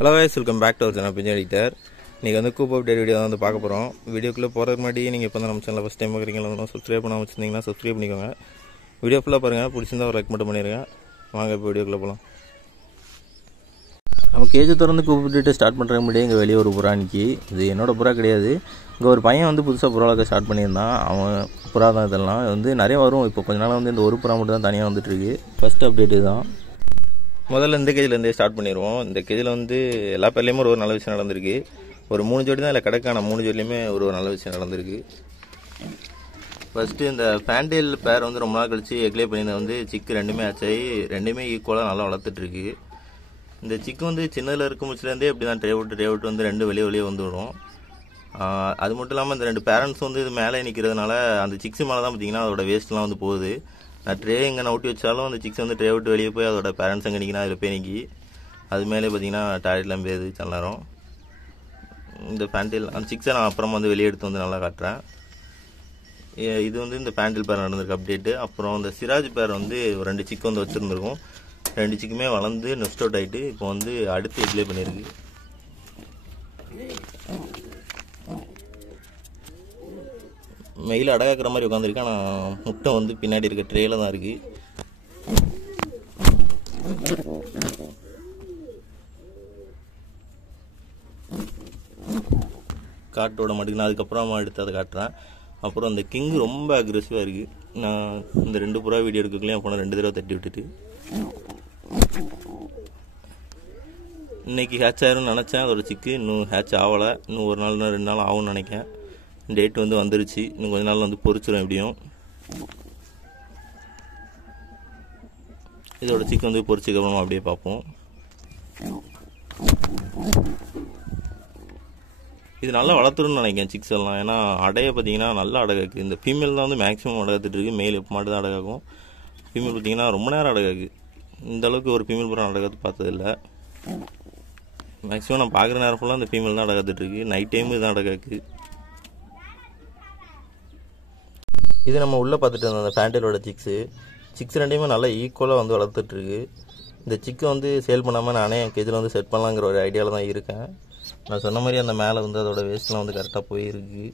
Hello guys, welcome back to our channel Pinju editor. இன்றைக்கி வந்து கூப் update video தான் வந்து பார்க்க போகிறோம். வீடியோக்குள்ளே போகிறதுக்கு முன்னாடி நீங்கள் இப்போ தான் நம்ம சேனலில் ஃபஸ்ட் டைம் பார்க்குறீங்களா, சப்ஸ்கிரைப் பண்ணாமல் வச்சுருந்தீங்கன்னா சப்ஸ்கிரைப் பண்ணிக்கோங்க. வீடியோ ஃபுல்லாக பாருங்கள், பிடிச்சிருந்தா ஒரு லைக் மட்டும் பண்ணிடுங்க. வாங்க இப்போ வீடியோக்குள்ளே போகலாம். நம்ம கேஜை திறந்து கூப் அப்டேட்டு ஸ்டார்ட் பண்ணுறதுக்கு முன்னாடி இங்கே வெளியே ஒரு புறா நிற்கி. இது என்னோடய புறா கிடையாது. இங்கே ஒரு பையன் வந்து புதுசாக புறா வளர்க்க ஸ்டார்ட் பண்ணியிருந்தான். அவன் புறா தான் இதெல்லாம் வந்து நிறைய வரும். இப்போ கொஞ்ச நாள் வந்து இந்த ஒரு புறா மட்டும் தான் தனியாக வந்துட்டுருக்கு. ஃபஸ்ட் அப்டேட்டு தான். முதல்ல இந்த கேஜிலேருந்தே ஸ்டார்ட் பண்ணிடுவோம். இந்த கேஜில் வந்து எல்லா பேர்லேயுமே ஒரு நல்ல விஷயம் நடந்திருக்கு. ஒரு 3 ஜோடி தான் இல்லை கிடைக்கான 3 ஜோடிலையுமே ஒரு நல்ல விஷயம் நடந்திருக்கு. ஃபஸ்ட்டு இந்த ஃபேண்டேல் பேர் வந்து ரொம்ப நாள் கழிச்சு எக்லே பண்ணியிருந்த வந்து சிக்கு ரெண்டுமே ஆச்சாயி ரெண்டுமே ஈக்குவலாக நல்லா வளர்த்துட்ருக்கு. இந்த சிக்கு வந்து சின்னதில் இருக்கும் முச்சிலேருந்தே இப்படி தான் ட்ரே விட்டு வந்து ரெண்டு வெளியே வந்துவிடும். அது மட்டும் இல்லாமல் இந்த 2 பேரண்ட்ஸ் வந்து இது மேலே நிற்கிறதுனால அந்த சிக்ஸு மேலே தான் பார்த்தீங்கன்னா அதோட வேஸ்ட்லாம் வந்து போகுது. நான் ட்ரே எங்கே நவுட்டி வச்சாலும் அந்த சிக்ஸ் வந்து ட்ரே விட்டு வெளியே போய் அதோட பேரண்ட்ஸ் எங்கே நிற்கினா அதில் போய் நிற்கி அது மேலே பார்த்தீங்கன்னா டாய்லெட்லாம் போயுது சில நேரம். இந்த பேண்டில் அந்த சிக்ஸை நான் அப்புறமா வந்து வெளியே எடுத்து வந்து நல்லா காட்டுறேன். இது வந்து இந்த பேண்டில் பேர் நடந்திருக்கு அப்டேட்டு. அப்புறம் இந்த சிராஜ் பேர் வந்து ஒரு 2 சிக்கு வந்து வச்சுருந்துருக்கும். 2 சிக்குமே வளர்ந்து நெஸ்ட் அவுட் ஆகிட்டு இப்போ வந்து அடுத்து எக்லே பண்ணியிருக்கு. மெயில் அடகாக்கிற மாதிரி உட்காந்துருக்கு. ஆனால் முட்டை வந்து பின்னாடி இருக்க ட்ரேல தான் இருக்குது. காட்டு விட மாட்டேங்குது. அதுக்கப்புறமா எடுத்து அதை காட்டுறேன். அப்புறம் அந்த கிங் ரொம்ப அக்ரெசிவாக இருக்குது. நான் இந்த 2 புறா வீடியோ எடுக்கலையும் போனால் 2 தடவை தட்டி விட்டுட்டு இன்றைக்கி ஹேட்ச் ஆயிரும்னு நினச்சேன். அதோட சிக்கு இன்னும் ஹேட்ச் ஆகலை. இன்னும் 1 நாள் 2 நாள் ஆகும்னு நினைக்கிறேன். டேட் வந்து வந்துருச்சு. இன்னும் கொஞ்ச நாள் வந்து பொறிச்சிடும். எப்படியும் இதோட சிக்கு வந்து பொறிச்சதுக்கப்புறமா அப்படியே பார்ப்போம். இது நல்லா வளர்த்துருன்னு நினைக்கிறேன் சிக்ஸ் எல்லாம். ஏன்னா அடையை பார்த்தீங்கன்னா நல்லா அடகாக்கு. இந்த ஃபீமேல் தான் வந்து மேக்ஸிமம் அடகாத்துட்டு இருக்கு. மேல் எப்போ மட்டும் தான் அடகாக்கும். ஃபீமேல் பார்த்தீங்கன்னா ரொம்ப நேரம் அடகாக்கு. இந்த அளவுக்கு ஒரு ஃபீமேல் புறம் அடகாத்து பார்த்ததில்லை. மேக்ஸிமம் நான் பார்க்குற நேரம் ஃபுல்லாக அந்த ஃபீமேல் தான் அடகாத்துட்டு இருக்கு. நைட் டைம் இதுதான் அடகாக்கு. இது நம்ம உள்ளே பார்த்துட்டு இருந்தோம் அந்த ஃபேண்டலோட சிக்ஸ் ரெண்டையுமே நல்லா ஈக்குவலாக வந்து வளர்த்துட்ருக்கு. இந்த சிக்கை வந்து சேல் பண்ணாமல் நானே என் கேஜில் வந்து செட் பண்ணலாங்கிற ஒரு ஐடியாவில் தான் இருக்கேன். நான் சொன்ன மாதிரி அந்த மேலே வந்து அதோட வேஸ்ட்லாம் வந்து கரெக்டாக போயிருக்கு.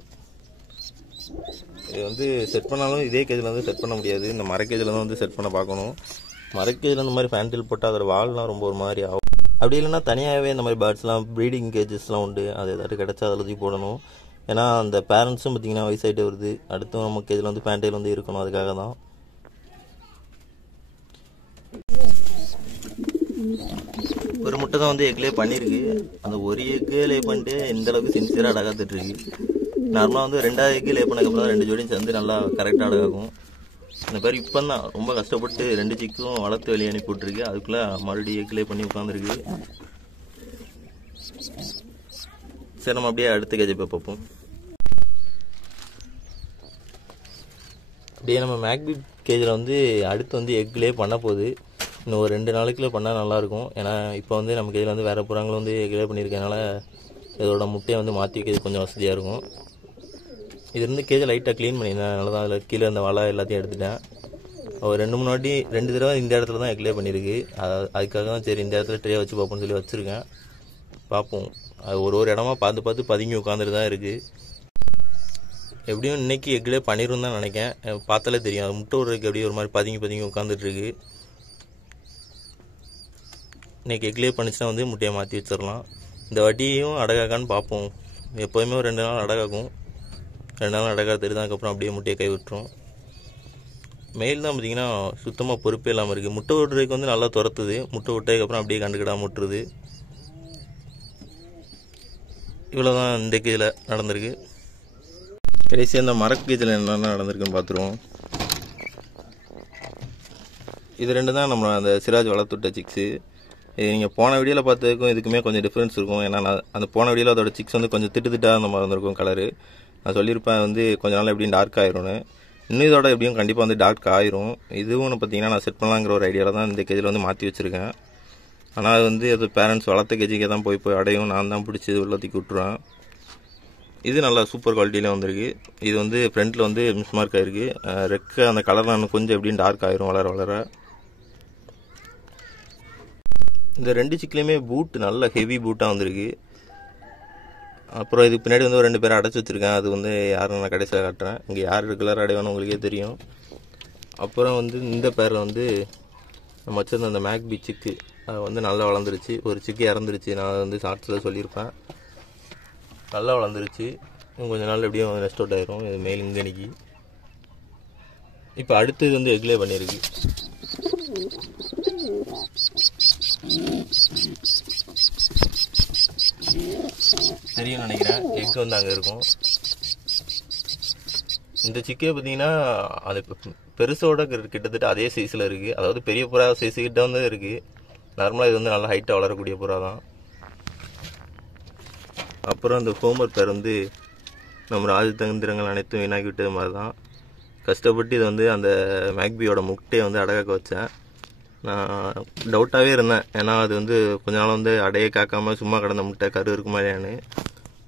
இது வந்து செட் பண்ணாலும் இதே கேஜில் வந்து செட் பண்ண முடியாது. இந்த மரக்கேஜில் தான் வந்து செட் பண்ண பார்க்கணும். மரக்கேஜில் இந்த மாதிரி ஃபேண்டில் போட்டால் அதோட வால்லாம் ரொம்ப ஒரு மாதிரி ஆகும். அப்படி இல்லைன்னா தனியாகவே இந்த மாதிரி பேர்ட்ஸ்லாம் ப்ரீடிங் கேஜஸ்லாம் உண்டு. அது ஏதாட்டு கிடச்சா அதில் தூக்கி போடணும். ஏன்னா அந்த பேரண்ட்ஸும் பார்த்திங்கன்னா வயசாகிட்டே வருது. அடுத்தும் நமக்கு இதில் வந்து ஃபேண்டைல் வந்து இருக்கணும். அதுக்காக தான் ஒரு முட்டை தான் வந்து எக்லே பண்ணியிருக்கு. அந்த ஒரு எக்கு லே பண்ணிட்டு இந்த அளவுக்கு சின்சியராக அடகாத்துட்ருக்கு. நார்மலாக வந்து 2வது எக்கு லே பண்ணக்கப்புறம் 2 ஜோடியும் சேர்ந்து நல்லா கரெக்டாக அடகாகும். இந்த பேர் இப்போ தான் ரொம்ப கஷ்டப்பட்டு 2 சிக்கும் வளர்த்து வெளியே அனுப்பி விட்ருக்கு. அதுக்குள்ளே மறுபடியும் எக்லே பண்ணி உட்காந்துருக்கு. சரி, நம்ம அப்படியே அடுத்த கேஜை போய் பார்ப்போம். அப்படியே நம்ம மேக்பிட் கேஜில் வந்து அடுத்து வந்து எக்லே பண்ண போகுது. இன்னும் ஒரு 2 நாளைக்குள்ளே பண்ணால் நல்லாயிருக்கும். ஏன்னா இப்போ வந்து நம்ம கேஜில் வந்து வேறு புறாங்களும் வந்து எக்லே பண்ணியிருக்கனால இதோட முட்டையை வந்து மாற்றி வைக்கிறது கொஞ்சம் வசதியாக இருக்கும். இது இருந்து கேஜை லைட்டாக க்ளீன் பண்ணியிருந்தேன். அதனால தான் அதில் கீழே அந்த வலை எல்லாத்தையும் எடுத்துட்டேன். ஒரு 2-3 வாட்டி 2 தடவை இந்த இடத்துல தான் எக்லே பண்ணியிருக்கு. அதுக்காக தான் சரி இந்த இடத்துல ட்ரே வச்சு பார்ப்போம்னு சொல்லி வச்சுருக்கேன். பார்ப்போம். அது ஒரு இடமா பார்த்து பதுங்கி உட்காந்துட்டு தான் இருக்குது. எப்படியும் இன்றைக்கி எக்லே பண்ணிடும் தான் நினைக்கிறேன். பார்த்தாலே தெரியும். அது முட்டை விடுறதுக்கு எப்படியும் ஒரு மாதிரி பதுங்கி உட்காந்துட்ருக்கு. இன்றைக்கி எக்லே பண்ணிச்சுன்னா வந்து முட்டையை மாற்றி வச்சிடலாம். இந்த வட்டியும் அடகாக்கான்னு பார்ப்போம். எப்போதுமே ஒரு 2 நாள் அடகாக்கும். 2 நாள் அடகா தெரியுது. அதுக்கப்புறம் அப்படியே முட்டையை கை விட்டுரும். மெயில் தான் பார்த்திங்கன்னா சுத்தமாக பொறுப்பே இல்லாமல் இருக்குது. முட்டை விடுறதுக்கு வந்து நல்லா துரத்துது. முட்டை விட்டதுக்கப்புறம் அப்படியே கண்டுக்கிடாமல் விட்டுருது. இவ்வளோ தான் இந்த கேஜில் நடந்திருக்கு. கடைசியாக இந்த மரக்கேஜில் என்னென்ன நடந்திருக்குன்னு பார்த்துருவோம். இது 2 தான் நம்ம அந்த சிராஜ் வளர்த்துட்ட சிக்ஸு. இது நீங்கள் போன வீடியோவில் பார்த்ததுக்கும் இதுக்குமே கொஞ்சம் டிஃப்ரென்ஸ் இருக்கும். ஏன்னா நான் அந்த போன வீடியோவில் அதோட சிக்ஸ் வந்து கொஞ்சம் திட்டாக அந்த மாதிரி இருந்திருக்கும் கலரு. நான் சொல்லியிருப்பேன் வந்து கொஞ்ச நாள் எப்படியும் டார்க் ஆயிரும்னு. இன்னும் இதோட எப்படியும் கண்டிப்பாக வந்து டார்க் ஆயிரும். இதுவும் பார்த்தீங்கன்னா நான் செட் பண்ணலாங்கிற ஒரு ஐடியாவில் தான் இந்த கேஜில் வந்து மாற்றி வச்சுருக்கேன். ஆனால் அது வந்து அது பேரண்ட்ஸ் வளர்த்த கேஜிக்கே தான் போய் அடையும். நான் தான் பிடிச்சி இது உள்ள தூக்கி விட்டுருவேன். இது நல்லா சூப்பர் குவாலிட்டியில் வந்திருக்கு. இது வந்து ஃப்ரண்ட்டில் வந்து மிஸ் மார்க் ஆகிருக்கு. ரெக்க அந்த கலர்லாம் இன்னும் கொஞ்சம் எப்படின்னு டார்க் ஆயிரும் வளர. இந்த 2 சிக்கிலையுமே பூட் நல்ல ஹெவி பூட்டாக வந்திருக்கு. அப்புறம் இதுக்கு பின்னாடி வந்து ஒரு 2 பேரை அடைச்சி வச்சுருக்கேன். அது வந்து யாரும் நான் கடைசியில் காட்டுறேன். இங்கே யார் ரெகுலராக அடைவானு உங்களுக்கே தெரியும். அப்புறம் வந்து இந்த பேரில் வந்து நம்ம வச்சிருந்த அந்த மேக்பி சிக்கு அது வந்து நல்லா வளர்ந்துருச்சு. ஒரு சிக்கு இறந்துருச்சு, நான் வந்து ஷார்ட்ஸில் சொல்லியிருப்பேன். நல்லா வளர்ந்துருச்சு. இன்னும் கொஞ்சம் நாள் எப்படியும் ரெஸ்ட் அவுட் ஆயிரும். இது மேல் இங்கனிக்கு. இப்போ அடுத்தது வந்து எக்லே பண்ணியிருக்கு. தெரியும் நினைக்கிறேன். எக் வந்து அங்கே இருக்கும். இந்த சிக்கே பார்த்தீங்கன்னா அது பெருசோட கிட்டத்தட்ட அதே சைஸில் இருக்குது. அதாவது பெரிய புறா சைஸுக்கிட்ட வந்து இருக்குது. நார்மலாக இது வந்து நல்லா ஹைட்டாக வளரக்கூடிய புறா தான். அப்புறம் இந்த ஹோமர் பேர் வந்து நம்ம ராஜதந்திரங்கள் அனைத்தும் வீணாக்கி விட்டது மாதிரி தான். கஷ்டப்பட்டு இதை வந்து அந்த மேக்பியோட முட்டையை வந்து அடகாக்க வச்சேன். நான் டவுட்டாகவே இருந்தேன். ஏன்னா அது வந்து கொஞ்ச நாள் வந்து அடையே காக்காமல் சும்மா கிடந்த முட்டை கரு இருக்கு மாதிரியானு.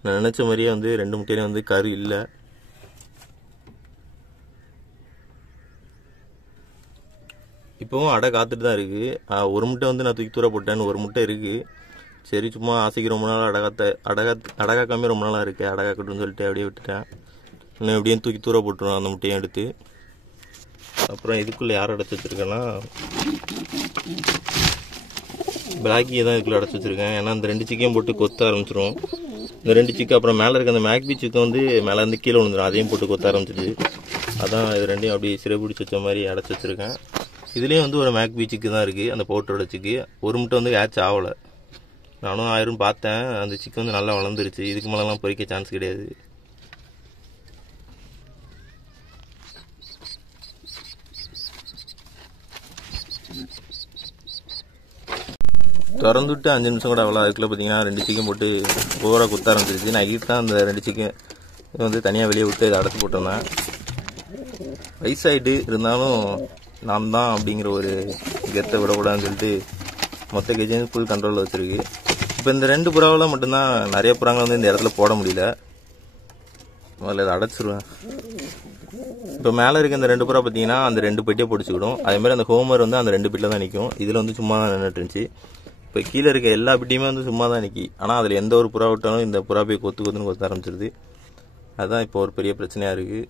நான் நினச்ச மாதிரியே வந்து 2 முட்டையிலையும் வந்து கரு இல்லை. இப்போவும் அடை காத்துட்டு தான் இருக்குது. ஒரு முட்டை வந்து நான் தூக்கி தூர போட்டேன்னு ஒரு முட்டை இருக்குது. சரி சும்மா ஆசைக்கு ரொம்ப நாள் அடகாக்காமே ரொம்ப நாளாக இருக்குது, அடகாக்கட்டுன்னு சொல்லிட்டு அப்படியே விட்டுட்டேன். இன்னும் எப்படியும் தூக்கி தூர போட்டுருவேன் அந்த முட்டையும் எடுத்து. அப்புறம் இதுக்குள்ளே யார் அடைச்சி வச்சுருக்கேன்னா பிளாக்கியை தான் இதுக்குள்ளே அடைச்சி வச்சுருக்கேன். ஏன்னா அந்த 2 சிக்கையும் போட்டு கொத்த ஆரம்பிச்சிடும். இந்த 2 சிக்கு அப்புறம் மேலே இருக்க அந்த மேக்பி சிக்கை வந்து மேலே இருந்து கீழே விழுந்துடும். அதையும் போட்டு கொத்த ஆரம்பிச்சிடுச்சு. அதான் இது 2ஐயும் அப்படி சிறை பிடிச்சி வச்ச மாதிரி அடைச்சி வச்சுருக்கேன். இதுலேயும் வந்து ஒரு மேக்பி சிக்கு தான் இருக்குது, அந்த பவுட்டரோட சிக்கு. ஒரு முட்டை வந்து ஹேட்ச் ஆகலை. நானும் ஆயிரம் பார்த்தேன். அந்த சிக்கு வந்து நல்லா வளர்ந்துருச்சு. இதுக்கு மேலெலாம் பொறிக்க சான்ஸ் கிடையாது. திறந்துவிட்டு 5 நிமிஷம் கூட அவ்வளோ. அதுக்குள்ளே பார்த்தீங்கன்னா 2 சிக்கன் போட்டு ஓவராக குத்த ஆரம்பிச்சிருச்சு. நான் தான் அந்த 2 சிக்கன் வந்து தனியாக வெளியே விட்டு இதை அடைச்சி போட்டிருந்தேன். வயசாகிட்டு இருந்தாலும் நான் தான் அப்படிங்கிற ஒரு கெத்தை விடக்கூடாதுன்னு சொல்லிட்டு மொத்த கேஜையும் ஃபுல் கண்ட்ரோலில் வச்சுருக்கு. இப்போ இந்த 2 புறாவில் மட்டும்தான் நிறைய புறாங்களை வந்து இந்த இடத்துல போட முடியல. முதல்ல இதை அடைச்சிருவேன். இப்போ மேலே இருக்க இந்த 2 புறா பார்த்தீங்கன்னா அந்த 2 பெட்டியை பிடிச்சிக்கிடும். அதேமாதிரி அந்த ஹோமர் வந்து அந்த 2 பெட்டியில் தான் நிற்கும். இதில் வந்து சும்மா தான் நின்றுட்டு இருந்துச்சு. இப்போ கீழே இருக்க எல்லா பெட்டியுமே வந்து சும்மா தான் நிற்கி. ஆனால் அதில் எந்த ஒரு புறா விட்டாலும் இந்த புறா போய் கொத்துன்னு கொத்த ஆரம்பிச்சிருது. அதுதான் இப்போ ஒரு பெரிய பிரச்சனையாக இருக்குது.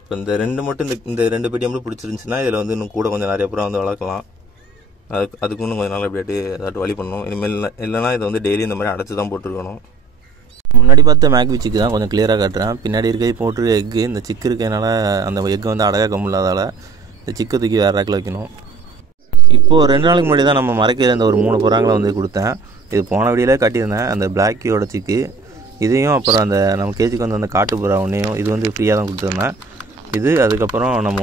இப்போ இந்த 2 மட்டும் இந்த 2 பெட்டியை மட்டும் பிடிச்சிருந்துச்சுன்னா இதில் வந்து இன்னும் கூட கொஞ்சம் நிறைய புறா வந்து வளர்க்கலாம். அதுக்கு இன்னும் கொஞ்சம் நாள் அப்படியே ஏதாட்டும் வழி பண்ணணும். இனிமேல் இல்லைனா இதை வந்து டெய்லி இந்த மாதிரி அடைச்சி தான் போட்டுருக்கணும். முன்னாடி பார்த்த மேக்பி சிக்கு தான் கொஞ்சம் கிளியராக காட்டுறேன். பின்னாடி இருக்க போட்டு எக்கு இந்த சிக்கு இருக்கனால அந்த எக்கு வந்து அடகாக்க முடியாதால் இந்த சிக்கை தூக்கி வேறு ரேக்கில் வைக்கணும். இப்போது 2 நாளுக்கு முன்னாடி தான் நம்ம மறைக்கிற இந்த ஒரு 3 புறாங்களை வந்து கொடுத்தேன். இது போன வீடியோவில் காட்டியிருந்தேன். அந்த பிளாக்கியோட சிக்கு இதையும் அப்புறம் அந்த நம்ம கேஜிக்கு வந்து அந்த காட்டு புறா ஒன்றையும் இது வந்து ஃப்ரீயாக தான் கொடுத்துருந்தேன். இது அதுக்கப்புறம் நம்ம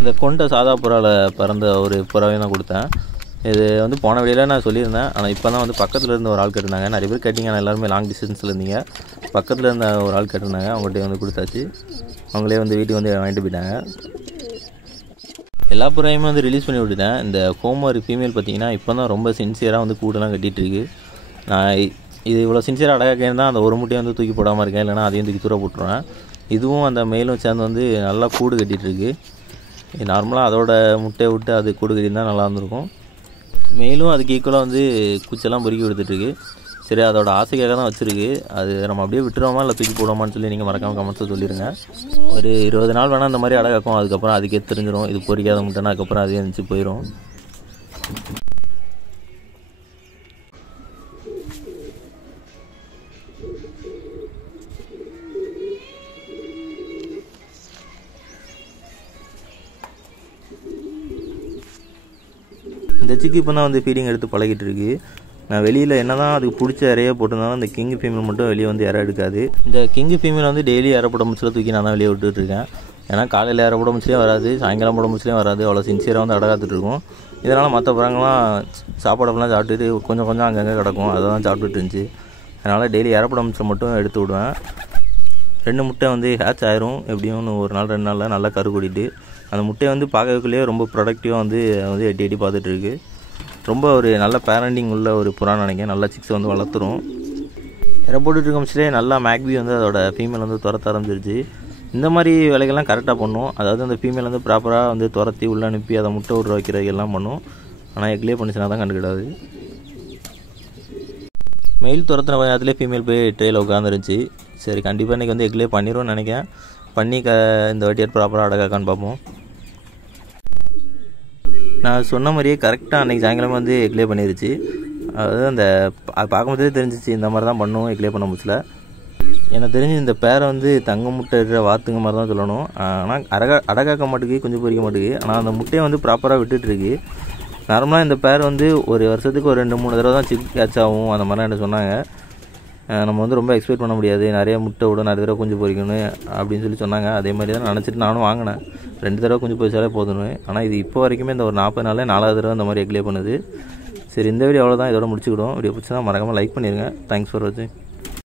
இந்த கொண்ட சாதா புறாவில் பிறந்த ஒரு புறாவையும் தான் கொடுத்தேன். இது வந்து போன வீடியோவில் நான் சொல்லியிருந்தேன். ஆனால் இப்போ தான் வந்து பக்கத்தில் இருந்த ஒரு ஆள் கேட்டிருந்தாங்க. நிறைய பேர் கேட்டிங்க. ஆனால் எல்லாருமே லாங் டிஸ்டன்ஸில் இருந்தீங்க. பக்கத்தில் இருந்த ஒரு ஆள் கேட்டிருந்தாங்க. அவங்கள்ட்ட வந்து கொடுத்தாச்சு. அவங்களே வந்து வீட்டுக்கு வந்து வாங்கிட்டு போயிட்டாங்க. எல்லா புறாயுமே வந்து ரிலீஸ் பண்ணி விட்டுட்டேன். இந்த ஹோமர் ஃபீமேல் பார்த்தீங்கன்னா இப்போ தான் ரொம்ப சின்சியராக வந்து கூடெல்லாம் கட்டிகிட்ருக்கு. நான் இது இவ்வளோ சின்சியராக அடகாக்கேன்னு தான் அந்த ஒரு முட்டையை வந்து தூக்கி போடாமல் இருக்கேன். இல்லைனா அதையும் தூக்கி தூர போட்டுருவேன். இதுவும் அந்த மேலும் சேர்ந்து வந்து நல்லா கூடு கட்டிகிட்ருக்கு. நார்மலாக அதோட முட்டையை விட்டு அது கூடு கட்டியிருந்தால் நல்லா இருந்திருக்கும். மேலும் அதுக்கு ஈக்குவலாக வந்து குச்செல்லாம் பொறுக்கி கொடுத்துட்ருக்கு. சரி அதோட ஆசைக்காக தான் வச்சுருக்கு. அது நம்ம அப்படியே விட்டுருவோமா இல்லை தூக்கி போடுவோமான்னு சொல்லி நீங்கள் மறக்காமல் கமெண்ட்ஸில் சொல்லிடுங்க. ஒரு 20 நாள் வேணால் இந்த மாதிரி அடகாக்கும். அதுக்கப்புறம் அதுக்கே தெரிஞ்சிடும் இது பொறிக்காத முட்டைனா. அதுக்கப்புறம் அதே இருந்துச்சு போயிடும். இந்த சிக்கு இப்போ தான் வந்து ஃபீடிங் எடுத்து பழகிட்டு இருக்கு. நான் வெளியில் என்ன தான் அதுக்கு பிடிச்ச இறைய போட்டிருந்தாலும் இந்த கிங் ஃபீமேல் மட்டும் வெளியே வந்து இறை எடுக்காது. இந்த கிங் ஃபீமேல் வந்து டெய்லி இறப்பட முச்சில் தூக்கி நான் தான் வெளியே விட்டுட்டுருக்கேன். ஏன்னா காலையில் இறப்பட முச்சிலையும் வராது, சாயங்காலம் போட முச்சிலையும் வராது. அவ்வளோ சின்சியராக வந்து அடகாத்துட்டு இருக்கும். இதனால் மற்ற புறாங்களாம் சாப்பாடெல்லாம் சாப்பிட்டுட்டு கொஞ்சம் கொஞ்சம் அங்கங்கே கிடக்கும். அதை தான் சாப்பிட்டுட்டு இருந்துச்சு. அதனால் டெய்லி இறப்பட முச்சில் மட்டும் எடுத்து விடுவேன். 2 முட்டை வந்து ஹேட்ச் ஆயிரும். எப்படியும் ஒரு நாள் 2 நாளில் நல்லா கரு கூட்டிட்டு அந்த முட்டையை வந்து பார்க்கறதுக்குள்ளேயே ரொம்ப ப்ரொடக்டிவாக வந்து எட்டி பார்த்துட்ருக்கு. ரொம்ப ஒரு நல்ல பேரண்டிங் உள்ள ஒரு புறான்னு நினைக்கிறேன். நல்லா சிக்ஸ் வந்து வளர்த்துரும். இறை போட்டுட்டு இருக்கமிச்சிலே நல்லா மேக்பி வந்து அதோட ஃபீமேல் வந்து துரத்த ஆரம்பிச்சிருச்சு. இந்த மாதிரி வேலைகள்லாம் கரெக்டாக பண்ணும். அதாவது அந்த ஃபீமேல் வந்து ப்ராப்பராக வந்து துரத்தி உள்ளே அனுப்பி அதை முட்டை விட்ற வைக்கிறதுக்கெல்லாம் பண்ணும். ஆனால் எக்லேயே பண்ணிச்சுனா தான் கண்டுக்கிடாது. மெயில் துரத்துன நேரத்துலேயே ஃபீமேல் போய் ட்ரேயில் உட்காந்துருந்துச்சு. சரி கண்டிப்பாக இன்றைக்கி வந்து எக்லேயே பண்ணிடுவோன்னு நினைக்கிறேன். பண்ணி இந்த வாட்டியார் ப்ராப்பராக அடகாக்கான்னு பார்ப்போம். நான் சொன்ன மாதிரியே கரெக்டாக அன்றைக்கி சாயங்காலம் வந்து எக்லே பண்ணிருச்சு. அதாவது அந்த பார்க்கும்போதே தெரிஞ்சிச்சு இந்த மாதிரி தான் பண்ணுவோம், எக்லே பண்ண முடியல. எனக்கு தெரிஞ்சு இந்த பேரை வந்து தங்க முட்டை இருக்கிற வாத்துங்க மாதிரி தான் சொல்லணும். ஆனால் அடகாக்க மாட்டுக்கு, கொஞ்சம் பொறிக்க மாட்டுக்கு. ஆனால் அந்த முட்டையை வந்து ப்ராப்பராக விட்டுட்டுருக்கு. நார்மலாக இந்த பேர் வந்து ஒரு வருஷத்துக்கு ஒரு 2-3 தடவை தான் சிக் கேட்ச் ஆகும் அந்த மாதிரிலாம் என்ன சொன்னாங்க. நம்ம வந்து ரொம்ப எக்ஸ்பெக்ட் பண்ண முடியாது, நிறைய முட்டை விட நிறைய தடவை கொஞ்சம் பொறிக்கணும் அப்படின்னு சொல்லி சொன்னாங்க. அதே மாதிரி தான் நினச்சிட்டு நானும் வாங்கினேன். 2 தடவை கொஞ்சம் பொறிச்சாலே போதுன்னு. ஆனால் இது இப்போ வரைக்குமே இந்த ஒரு 40 நாளில் 4வது தடவை இந்த மாதிரி எக்லே பண்ணுது. சரி, இந்த வீடியோ அவ்வளோதான். இதோட முடிச்சுக்கிடும். வீடியோ பிடிச்சா மறக்காமல் லைக் பண்ணிடுங்க. தேங்க்ஸ் ஃபார் வாட்சிங்.